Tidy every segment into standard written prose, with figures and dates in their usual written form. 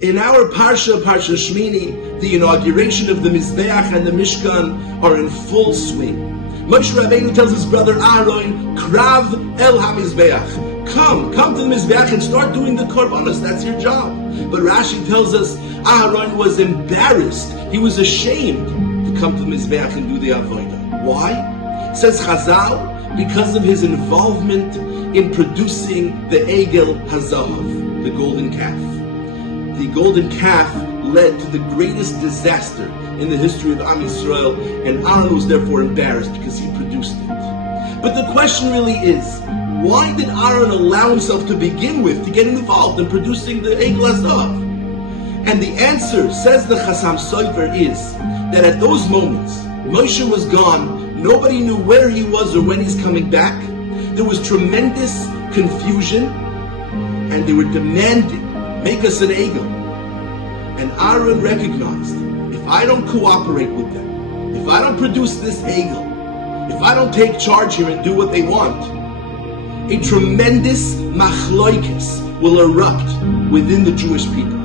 In our Parsha Shemini, the inauguration of the Mizbeach and the Mishkan are in full swing. Moshe Rabbeinu tells his brother Aaron, Krav el HaMizbeach. Come to the Mizbeach and start doing the Korbanos. That's your job. But Rashi tells us Aaron was embarrassed. He was ashamed to come to the Mizbeach and do the Avodah. Why? Says Chazal, because of his involvement in producing the Egel Hazahav, the golden calf. The golden calf led to the greatest disaster in the history of Am Yisrael, and Aaron was therefore embarrassed because he produced it. But the question really is, why did Aaron allow himself to begin with to get involved in producing the Egel Hazahav? And the answer, says the Chasam Sofer, is that at those moments, Moshe was gone, nobody knew where he was or when he's coming back. There was tremendous confusion, and they were demanding, make us an Egel. And Aaron recognized, if I don't cooperate with them, if I don't produce this Egel, if I don't take charge here and do what they want, a tremendous Machlokes will erupt within the Jewish people.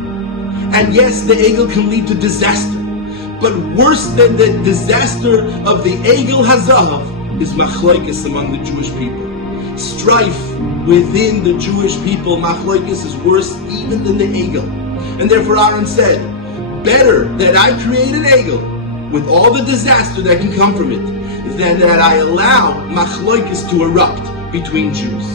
And yes, the Egel can lead to disaster, but worse than the disaster of the Egel Hazahav is Machlokes among the Jewish people. Strife within the Jewish people, Machlokes, is worse even than the Egel. And therefore Aaron said, better that I create an Egel with all the disaster that can come from it, than that I allow Machlokes to erupt between Jews.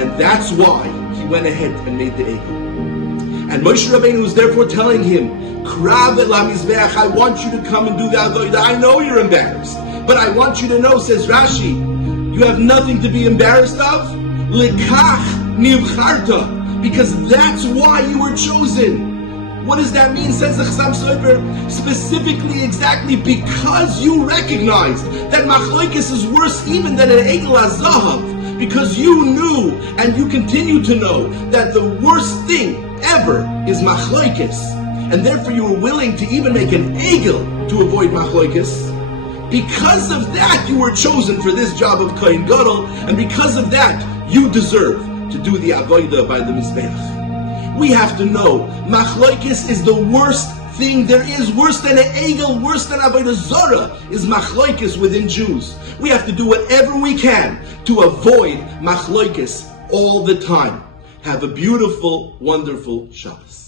And that's why he went ahead and made the Egel. And Moshe Rabbeinu was therefore telling him, Krav el HaMizbeach, I want you to come and do the Avodah. I know you're embarrassed, but I want you to know, says Rashi, you have nothing to be embarrassed of. Lekach nivcharta, because that's why you were chosen. What does that mean, says the Chasam Sofer? Specifically, exactly because you recognized that Machlokes is worse even than an Egel Hazahav, because you knew and you continue to know that the worst thing ever is Machlokes, and therefore you were willing to even make an Egel to avoid Machlokes. Because of that, you were chosen for this job of Kohen Gadol, and because of that, you deserve to do the Avodah by the Mizbeach. We have to know, Machlokes is the worst thing there is, worse than an Egel, worse than Avodah Zorah, is Machlokes within Jews. We have to do whatever we can to avoid Machlokes all the time. Have a beautiful, wonderful Shabbos.